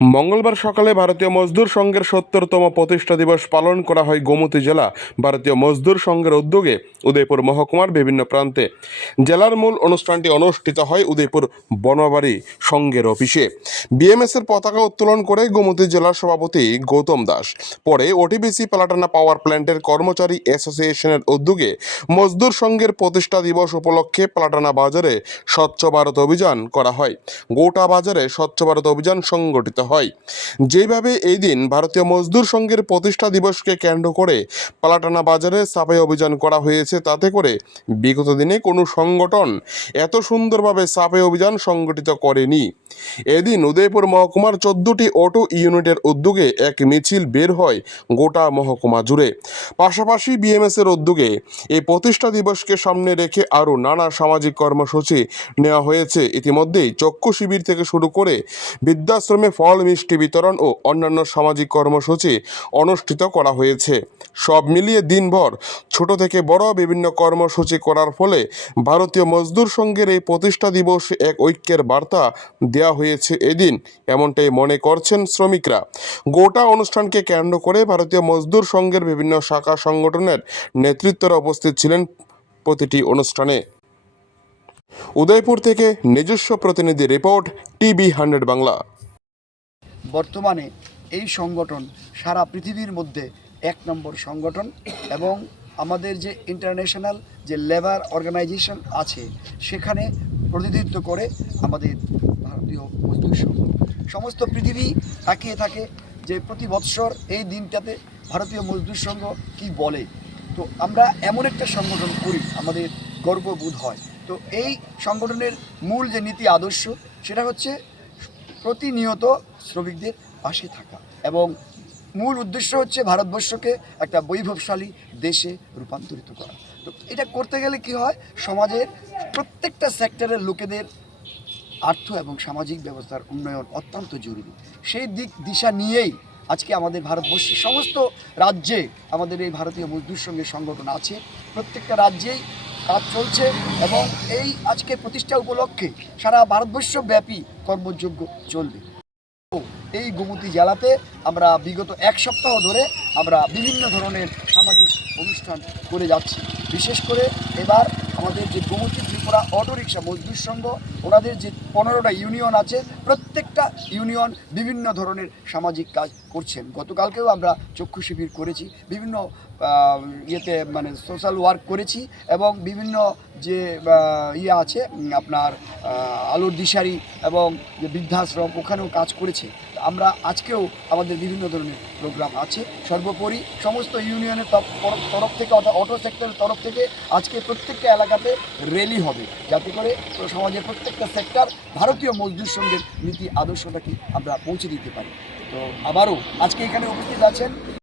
মঙ্গলবার সকালে ভারতীয় মজদুর সংঘের সত্তরতম প্রতিষ্ঠা দিবস পালন করা হয় গোমতী জেলা ভারতীয় মজদুর সংঘের উদ্যোগে উদয়পুর মহকুমার বিভিন্ন প্রান্তে। জেলার মূল অনুষ্ঠানটি অনুষ্ঠিত হয় উদয়পুর বনবাড়ি সংঘের অফিসে। বিএমএসের পতাকা উত্তোলন করে গোমতী জেলার সভাপতি গৌতম দাস। পরে ওটিবিসি পালাটানা পাওয়ার প্ল্যান্টের কর্মচারী অ্যাসোসিয়েশনের উদ্যোগে মজদুর সংঘের প্রতিষ্ঠা দিবস উপলক্ষে পালাটানা বাজারে স্বচ্ছ ভারত অভিযান করা হয়। গোটা বাজারে স্বচ্ছ ভারত অভিযান সংগঠিত হয়। যেভাবে এই দিন ভারতীয় মজদুর সংঘের প্রতিষ্ঠা দিবসকে কেন্দ্র করে পালাটানা বাজারে সাফাই অভিযান করা হয়েছে, তাতে করে বিগত দিনে কোনো সংগঠন এত সুন্দরভাবে সাফাই অভিযান সংগঠিত করেনি। এদিন উদয়পুর মহকুমার চোদ্দটি অটো ইউনিটের উদ্যোগে এক মিছিল বের হয় গোটা মহকুমা জুড়ে। পাশাপাশি বিএমএসের উদ্যোগে এই প্রতিষ্ঠা দিবসকে সামনে রেখে আরও নানা সামাজিক কর্মসূচি নেওয়া হয়েছে। ইতিমধ্যেই চক্ষু শিবির থেকে শুরু করে বৃদ্ধাশ্রমে ফল মিষ্টি বিতরণ ও অন্যান্য সামাজিক কর্মসূচি অনুষ্ঠিত করা হয়েছে। সব মিলিয়ে দিনভর ছোট থেকে বড় বিভিন্ন কর্মসূচি করার ফলে ভারতীয় মজদুর সংঘের এই প্রতিষ্ঠা দিবস এক ঐক্যের বার্তা দেওয়া হয়েছে এদিন। এমনটাই মনে করছেন শ্রমিকরা। গোটা অনুষ্ঠানকে কেন্দ্র করে ভারতীয় মজদুর সংঘের বিভিন্ন শাখা সংগঠনের নেতৃত্বরা উপস্থিত ছিলেন প্রতিটি অনুষ্ঠানে। উদয়পুর থেকে নিজস্ব প্রতিনিধি রিপোর্ট, টিভি হান্ড্রেড বাংলা। বর্তমানে এই সংগঠন সারা পৃথিবীর মধ্যে এক নম্বর সংগঠন এবং আমাদের যে ইন্টারন্যাশনাল যে লেবার অর্গানাইজেশন আছে, সেখানে প্রতিনিধিত্ব করে আমাদের ভারতীয় মজদুর সংঘ। সমস্ত পৃথিবী তাকিয়ে থাকে যে প্রতি বৎসর এই দিনটাতে ভারতীয় মজদুর সংঘ কি বলে। তো আমরা এমন একটা সংগঠন করি, আমাদের গর্ববোধ হয়। তো এই সংগঠনের মূল যে নীতি আদর্শ, সেটা হচ্ছে প্রতিনিয়ত শ্রমিকদের পাশে থাকা এবং মূল উদ্দেশ্য হচ্ছে ভারতবর্ষকে একটা বৈভবশালী দেশে রূপান্তরিত করা। তো এটা করতে গেলে কি হয়? সমাজের প্রত্যেকটা সেক্টরের লোকেদের আর্থ এবং সামাজিক ব্যবস্থার উন্নয়ন অত্যন্ত জরুরি। সেই দিক, দিশা নিয়েই আজকে আমাদের ভারতবর্ষের সমস্ত রাজ্যে আমাদের এই ভারতীয় মজদুর সঙ্গে সংগঠন আছে। প্রত্যেকটা রাজ্যেই কাজ চলছে এবং এই আজকে প্রতিষ্ঠা উপলক্ষে সারা ভারতবর্ষব্যাপী কর্মযোগ্য চলবে। এই গোমতী জেলাতে আমরা বিগত এক সপ্তাহ ধরে আমরা বিভিন্ন ধরনের সামাজিক অনুষ্ঠান করে যাচ্ছি। বিশেষ করে এবার আমাদের যে গোমতী ত্রিপুরা অটোরিকশা মজদুর সংঘ, ওনাদের যে পনেরোটা ইউনিয়ন আছে, প্রত্যেকটা ইউনিয়ন বিভিন্ন ধরনের সামাজিক কাজ করছেন। গতকালকেও আমরা চক্ষু শিবির করেছি, বিভিন্ন ইয়েতে মানে সোশ্যাল ওয়ার্ক করেছি এবং বিভিন্ন যে ইয়ে আছে আপনার আলোর দিশারি এবং যে বৃদ্ধাশ্রম ওখানেও কাজ করেছে। আমরা আজকেও আমাদের বিভিন্ন ধরনের প্রোগ্রাম আছে। সর্বোপরি সমস্ত ইউনিয়নের তরফ থেকে অর্থাৎ অটো সেক্টরের তরফ থেকে আজকে প্রত্যেকটা এলাকাতে র্যালি হবে। যাতে করে সমাজের প্রত্যেকটা সেক্টর ভারতীয় মজদুর সঙ্গের নীতি, আদর্শটাকে আমরা পৌঁছে দিতে পারি। তো, আবারও আজকে এখানে উপস্থিত আছেন